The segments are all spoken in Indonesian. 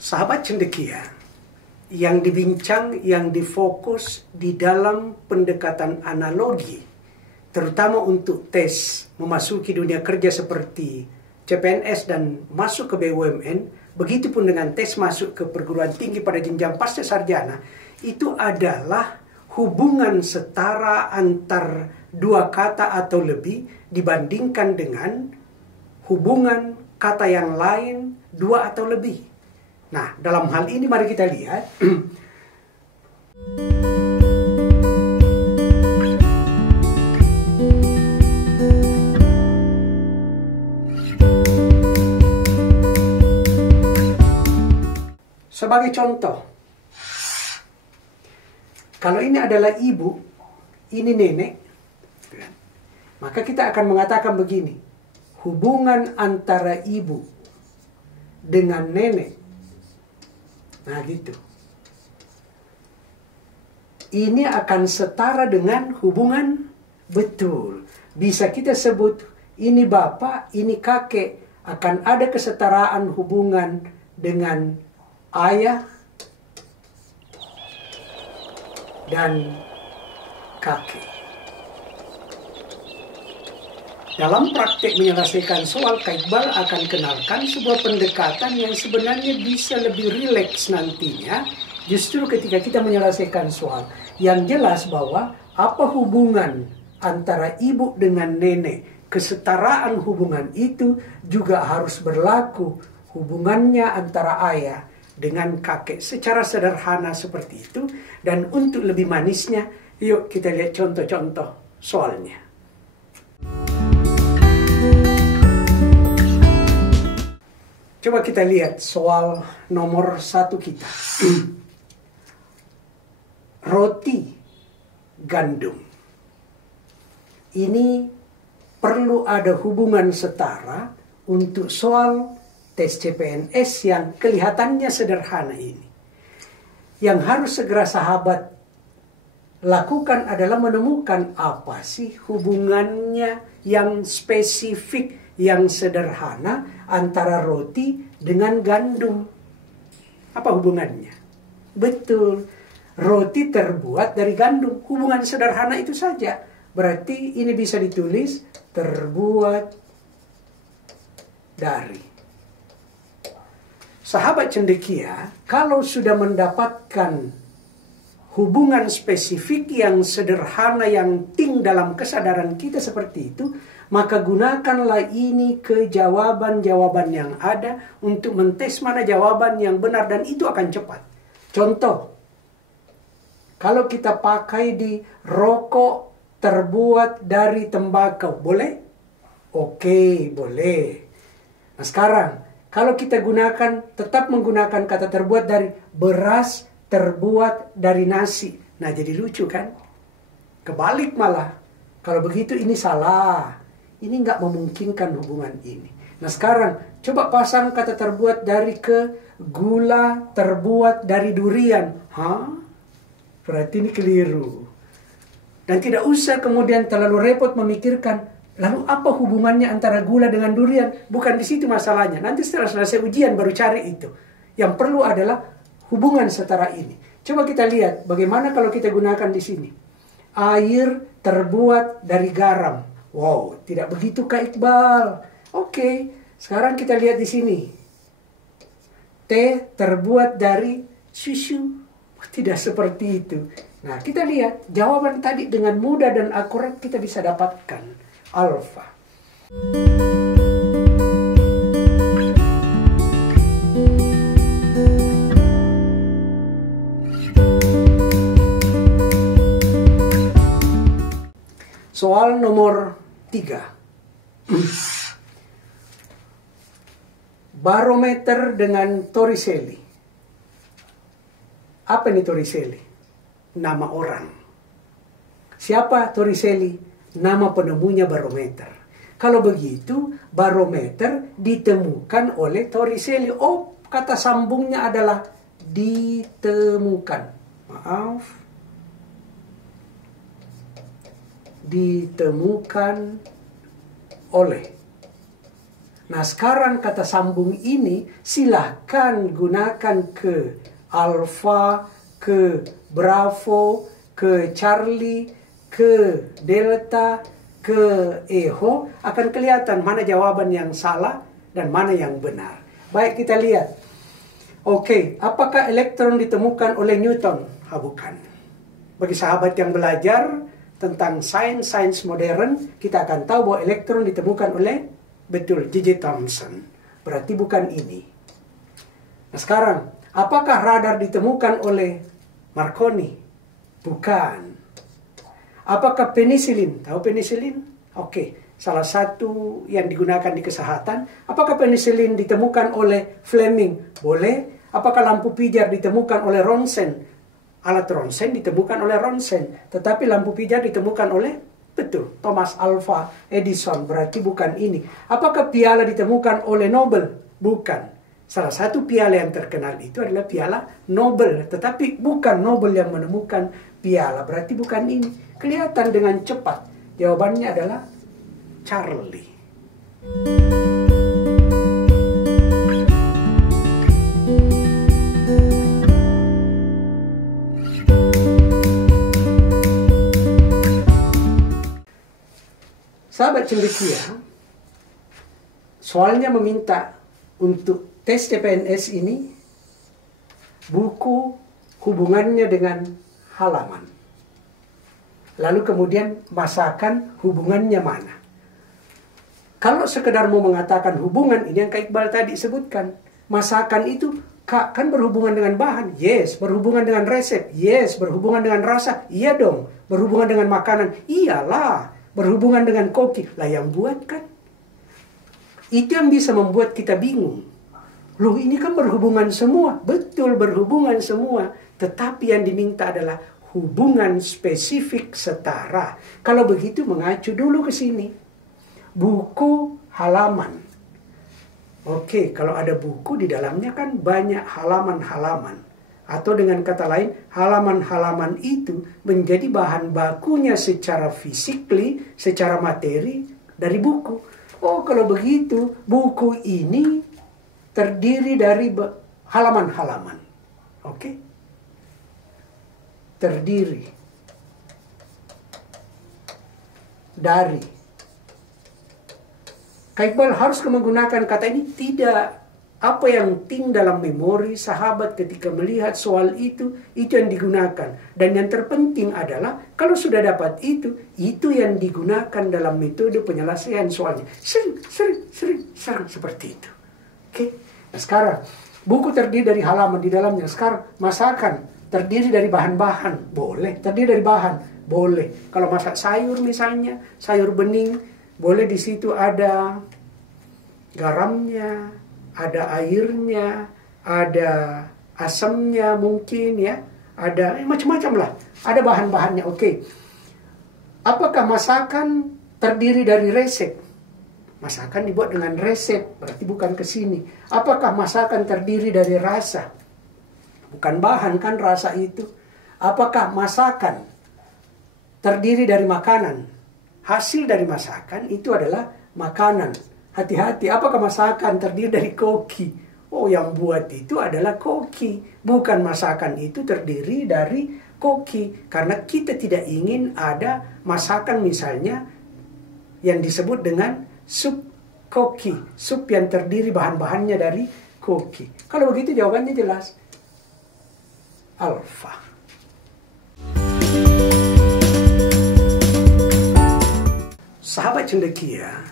Sahabat cendekia, yang dibincang, yang difokus di dalam pendekatan analogi, terutama untuk tes memasuki dunia kerja seperti CPNS dan masuk ke BUMN, begitupun dengan tes masuk ke perguruan tinggi pada jenjang pasca sarjana, itu adalah hubungan setara antar dua kata atau lebih dibandingkan dengan hubungan kata yang lain dua atau lebih. Nah, dalam hal ini mari kita lihat sebagai contoh. Kalau ini adalah ibu, ini nenek, maka kita akan mengatakan begini: hubungan antara ibu dengan nenek. Nah gitu. Ini akan setara dengan hubungan betul. Bisa kita sebut ini bapak, ini kakek. Akan ada kesetaraan hubungan dengan ayah dan kakek. Dalam praktek menyelesaikan soal, Kak Iqbal akan kenalkan sebuah pendekatan yang sebenarnya bisa lebih rileks nantinya justru ketika kita menyelesaikan soal. Yang jelas bahwa apa hubungan antara ibu dengan nenek, kesetaraan hubungan itu juga harus berlaku hubungannya antara ayah dengan kakek. Secara sederhana seperti itu. Dan untuk lebih manisnya, yuk kita lihat contoh-contoh soalnya. Coba kita lihat soal nomor 1 kita. Roti gandum. Ini perlu ada hubungan setara untuk soal tes CPNS yang kelihatannya sederhana ini. Yang harus segera sahabat lakukan adalah menemukan apa sih hubungannya yang spesifik, yang sederhana antara roti dengan gandum. Apa hubungannya? Betul, roti terbuat dari gandum. Hubungan sederhana itu saja. Berarti ini bisa ditulis terbuat dari. Sahabat cendekia, kalau sudah mendapatkan hubungan spesifik yang sederhana, yang ting dalam kesadaran kita seperti itu, maka gunakanlah ini ke jawaban-jawaban yang ada untuk mentes mana jawaban yang benar, dan itu akan cepat. Contoh, kalau kita pakai di rokok terbuat dari tembakau, boleh? Oke, boleh. Nah sekarang, kalau kita tetap menggunakan kata terbuat dari beras terbuat dari nasi. Nah jadi lucu kan? Kebalik malah. Kalau begitu ini salah. Ini nggak memungkinkan hubungan ini. Nah sekarang coba pasang kata terbuat dari ke gula terbuat dari durian. Hah? Berarti ini keliru. Dan tidak usah kemudian terlalu repot memikirkan, lalu apa hubungannya antara gula dengan durian? Bukan di situ masalahnya. Nanti setelah selesai ujian baru cari itu. Yang perlu adalah hubungan setara ini. Coba kita lihat bagaimana kalau kita gunakan di sini. Air terbuat dari garam. Wow, tidak begitu Kak Iqbal. Oke, sekarang kita lihat di sini. Teh terbuat dari susu. Tidak seperti itu. Nah, kita lihat jawaban tadi dengan mudah dan akurat kita bisa dapatkan alfa. Soal nomor 3. Barometer dengan Torricelli. Apa ini Torricelli? Nama orang. Siapa Torricelli? Nama penemunya barometer. Kalau begitu, barometer ditemukan oleh Torricelli. Oh, kata sambungnya adalah ditemukan. Maaf. Ditemukan oleh. Nah sekarang kata sambung ini silahkan gunakan ke Alpha, ke Bravo, ke Charlie, ke Delta, ke Echo. Akan kelihatan mana jawaban yang salah dan mana yang benar. Baik, kita lihat. Oke, apakah elektron ditemukan oleh Newton? Bukan. Bagi sahabat yang belajar tentang sains modern, kita akan tahu bahwa elektron ditemukan oleh, betul, J.J. Thomson. Berarti bukan ini. Nah sekarang, apakah radar ditemukan oleh Marconi? Bukan. Apakah penisilin? Tahu penisilin? Oke, salah satu yang digunakan di kesehatan. Apakah penisilin ditemukan oleh Fleming? Boleh. Apakah lampu pijar ditemukan oleh Ronsen? Alat Ronsen ditemukan oleh Ronsen. Tetapi lampu pijar ditemukan oleh, betul, Thomas Alva Edison. Berarti bukan ini. Apakah piala ditemukan oleh Nobel? Bukan. Salah satu piala yang terkenal itu adalah piala Nobel. Tetapi bukan Nobel yang menemukan piala. Berarti bukan ini. Kelihatan dengan cepat. Jawabannya adalah Charlie. Sahabat cendekia, soalnya meminta untuk tes CPNS ini buku hubungannya dengan halaman. Lalu kemudian masakan hubungannya mana. Kalau sekedar mau mengatakan hubungan, ini yang Kak Iqbal tadi sebutkan. Masakan itu kan berhubungan dengan bahan. Yes. Berhubungan dengan resep. Yes. Berhubungan dengan rasa. Iya dong. Berhubungan dengan makanan. Iyalah. Berhubungan dengan koki. Lah yang buat kan. Itu yang bisa membuat kita bingung. Loh ini kan berhubungan semua. Betul berhubungan semua. Tetapi yang diminta adalah hubungan spesifik setara. Kalau begitu mengacu dulu ke sini. Buku halaman. Oke, kalau ada buku di dalamnya kan banyak halaman-halaman. Atau dengan kata lain, halaman-halaman itu menjadi bahan bakunya secara fisikly, secara materi dari buku. Oh, kalau begitu, buku ini terdiri dari halaman-halaman. Oke? Terdiri dari. Kak Iqbal harus menggunakan kata ini? Tidak. Apa yang dalam memori sahabat ketika melihat soal itu yang digunakan. Dan yang terpenting adalah, kalau sudah dapat itu yang digunakan dalam metode penyelesaian soalnya. Sering, seperti itu. Oke? Nah sekarang, buku terdiri dari halaman di dalamnya. Sekarang, masakan terdiri dari bahan-bahan. Boleh. Terdiri dari bahan. Boleh. Kalau masak sayur misalnya, sayur bening, boleh di situ ada garamnya, ada airnya, ada asamnya mungkin ya, ada macam-macam lah, ada bahan-bahannya. Oke. Apakah masakan terdiri dari resep? Masakan dibuat dengan resep, berarti bukan ke sini. Apakah masakan terdiri dari rasa? Bukan bahan kan rasa itu. Apakah masakan terdiri dari makanan? Hasil dari masakan itu adalah makanan. Hati-hati, apakah masakan terdiri dari koki? Oh, yang buat itu adalah koki. Bukan masakan itu terdiri dari koki. Karena kita tidak ingin ada masakan misalnya yang disebut dengan sup koki. Sup yang terdiri bahan-bahannya dari koki. Kalau begitu jawabannya jelas. Alfa. Sahabat cendekia,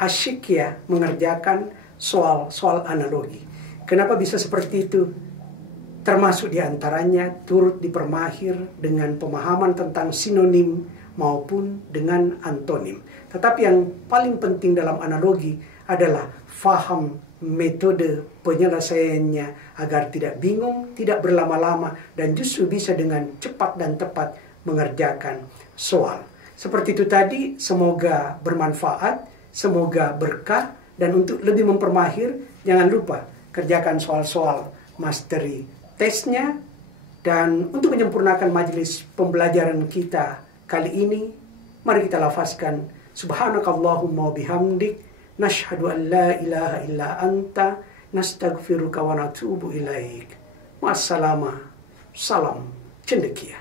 asyik ya mengerjakan soal analogi. Kenapa bisa seperti itu? Termasuk diantaranya turut dipermahir dengan pemahaman tentang sinonim maupun dengan antonim. Tetapi yang paling penting dalam analogi adalah faham metode penyelesaiannya agar tidak bingung, tidak berlama-lama, dan justru bisa dengan cepat dan tepat mengerjakan soal. Seperti itu tadi, semoga bermanfaat, semoga berkah, dan untuk lebih mempermahir, jangan lupa kerjakan soal-soal mastery tesnya. Dan untuk menyempurnakan majelis pembelajaran kita kali ini, mari kita lafazkan Subhanakallahumma bihamdik, Nashhadu an la ilaha illa anta nastaghfiruka wa natubu ilaik. Wassalama. Salam cendekia.